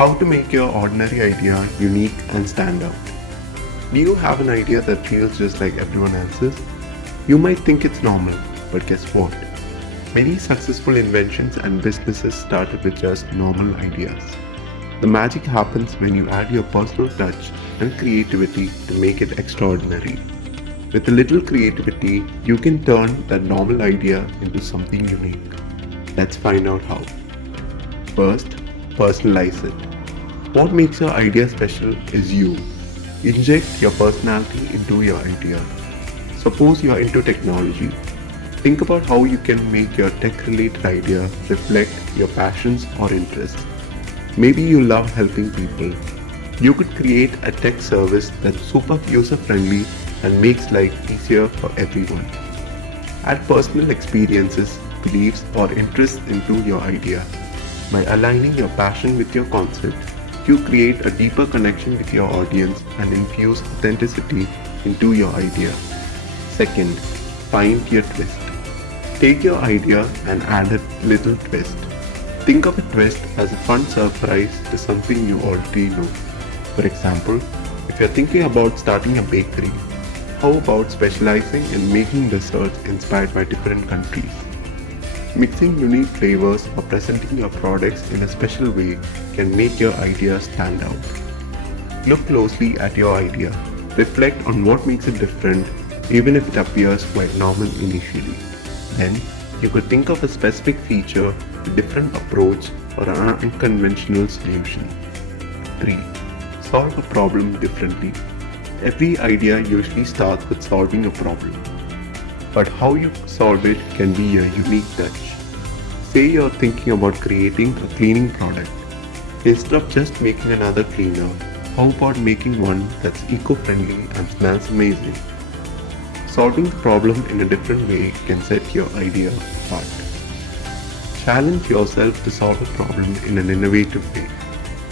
How to make your ordinary idea unique and stand out. Do you have an idea that feels just like everyone else's? You might think it's normal, but guess what? Many successful inventions and businesses started with just normal ideas. The magic happens when you add your personal touch and creativity to make it extraordinary. With a little creativity, you can turn that normal idea into something unique. Let's find out how. First, personalize it. What makes your idea special is you. Inject your personality into your idea. Suppose you are into technology. Think about how you can make your tech-related idea reflect your passions or interests. Maybe you love helping people. You could create a tech service that's super user-friendly and makes life easier for everyone. Add personal experiences, beliefs, or interests into your idea. By aligning your passion with your concept, you create a deeper connection with your audience and infuse authenticity into your idea. Second, find your twist. Take your idea and add a little twist. Think of a twist as a fun surprise to something you already know. For example, if you're thinking about starting a bakery, how about specializing in making desserts inspired by different countries? Mixing unique flavors or presenting your products in a special way can make your idea stand out. Look closely at your idea. Reflect on what makes it different, even if it appears quite normal initially. Then, you could think of a specific feature, a different approach, or an unconventional solution. 3. Solve a problem differently. Every idea usually starts with solving a problem. But how you solve it can be a unique touch. Say you're thinking about creating a cleaning product. Instead of just making another cleaner, how about making one that's eco-friendly and smells amazing? Solving the problem in a different way can set your idea apart. Challenge yourself to solve a problem in an innovative way.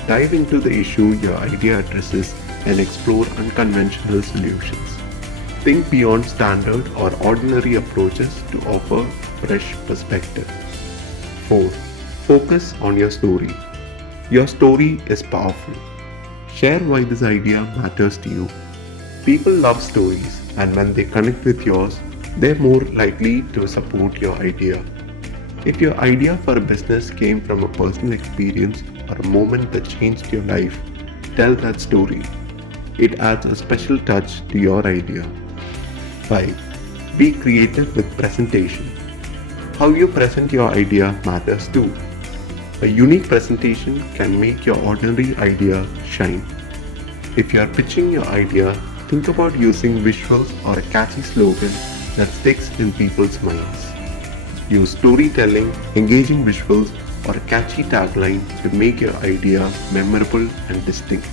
Dive into the issue your idea addresses and explore unconventional solutions. Think beyond standard or ordinary approaches to offer fresh perspective. 4. Focus on your story. Your story is powerful. Share why this idea matters to you. People love stories, and when they connect with yours, they're more likely to support your idea. If your idea for a business came from a personal experience or a moment that changed your life, tell that story. It adds a special touch to your idea. 5. Be creative with presentation. How you present your idea matters too. A unique presentation can make your ordinary idea shine. If you are pitching your idea, think about using visuals or a catchy slogan that sticks in people's minds. Use storytelling, engaging visuals, or a catchy tagline to make your idea memorable and distinct.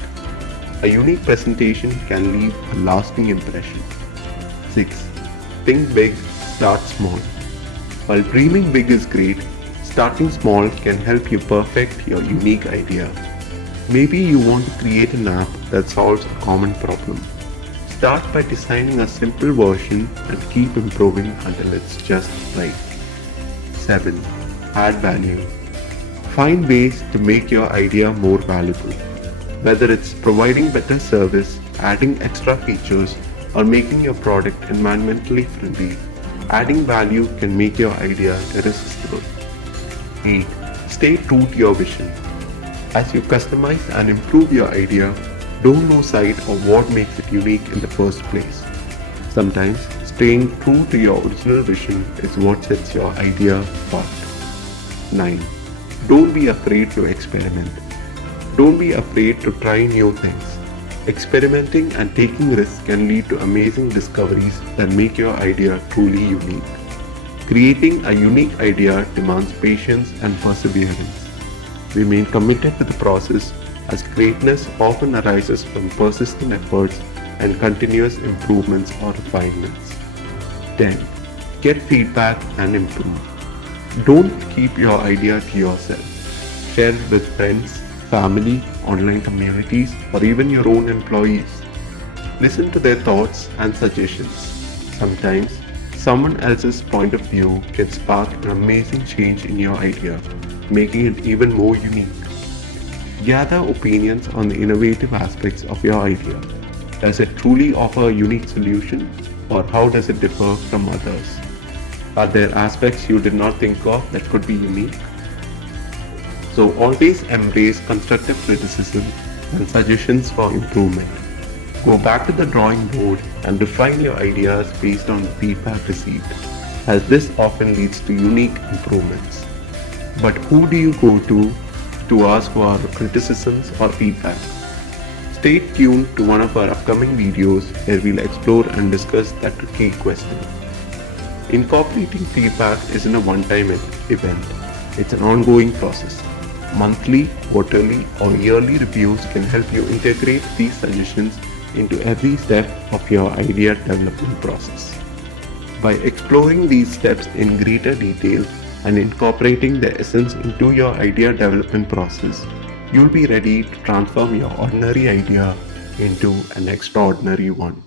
A unique presentation can leave a lasting impression. 6. Think big, start small. While dreaming big is great, starting small can help you perfect your unique idea. Maybe you want to create an app that solves a common problem. Start by designing a simple version and keep improving until it's just right. 7. Add value. Find ways to make your idea more valuable. Whether it's providing better service, adding extra features, or making your product environmentally friendly, adding value can make your idea irresistible. 8. Stay true to your vision. As you customize and improve your idea, don't lose sight of what makes it unique in the first place. Sometimes, staying true to your original vision is what sets your idea apart. 9. Don't be afraid to experiment. Don't be afraid to try new things. Experimenting and taking risks can lead to amazing discoveries that make your idea truly unique. Creating a unique idea demands patience and perseverance. Remain committed to the process, as greatness often arises from persistent efforts and continuous improvements or refinements. 10. Get feedback and improve. Don't keep your idea to yourself. Share it with friends, family, online communities, or even your own employees. Listen to their thoughts and suggestions. Sometimes, someone else's point of view can spark an amazing change in your idea, making it even more unique. Gather opinions on the innovative aspects of your idea. Does it truly offer a unique solution, or how does it differ from others? Are there aspects you did not think of that could be unique? So always embrace constructive criticism and suggestions for improvement. Go back to the drawing board and refine your ideas based on the feedback received, as this often leads to unique improvements. But who do you go to ask for criticisms or feedback? Stay tuned to one of our upcoming videos where we'll explore and discuss that key question. Incorporating feedback isn't a one-time event, it's an ongoing process. Monthly, quarterly, or yearly reviews can help you integrate these suggestions into every step of your idea development process. By exploring these steps in greater detail and incorporating the essence into your idea development process, you'll be ready to transform your ordinary idea into an extraordinary one.